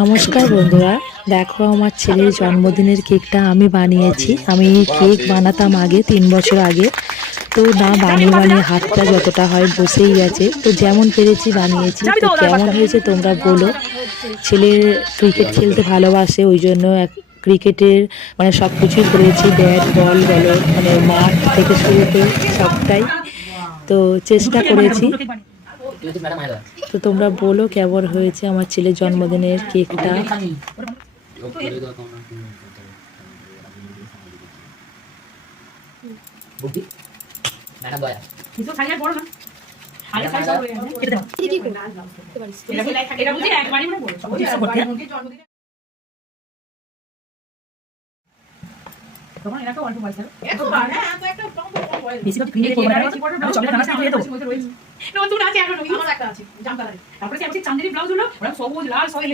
নমস্কার বন্ধুরা, দেখো আমার ছেলের জন্মদিনের কেকটা আমি বানিয়েছি। আমি কেক বানাতাম আগে 3 বছর আগে, তো না বানিয়ে বানিয়ে হাতটা যতটা হয় বসেই গেছে। তো যেমন পেরেছি বানিয়েছি। তো কেমন হয়েছে তোমরা বলো। ছেলের ক্রিকেট খেলতে ভালোবাসে, ওই জন্য ক্রিকেটের মানে সব কিছুই করেছি, ব্যাট বল বলো, মানে মাঠ থেকে শুরু করে সবটাই তো চেষ্টা করেছি। তো তোমরা বলো কেমন হয়েছে আমার ছেলের জন্মদিনের কেকটা। নতুন আছে এখন আমার একটা আছে জামদানি তারপরে আমি চাঁদেরি ব্লাউজ হলো ওরা সবুজ লাল সবাই